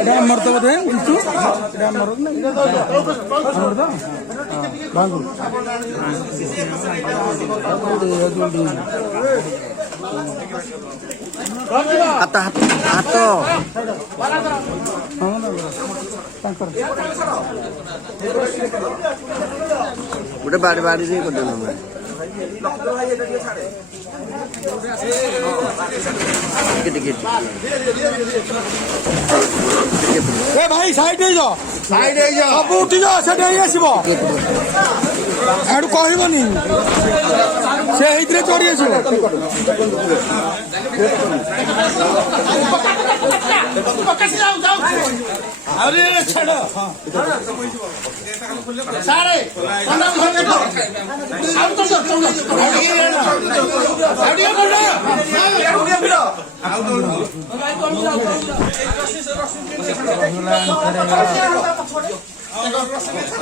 এটা আমার তো বোধ কিছু এটা আমার না আমার তো বাঙ্গু ହାତ ହାତ ଗୋଟେ ବାଡ଼ି ବାଡ଼ି ଦେଇ କରିଦେଲୁ ଆମେ ଟିକେ ए भाई साइड हे जा सब उठी जा सेटे ही आसीबो एडु कहबनी से हेइतरे चोरी आसीबो अरे छड़ सारे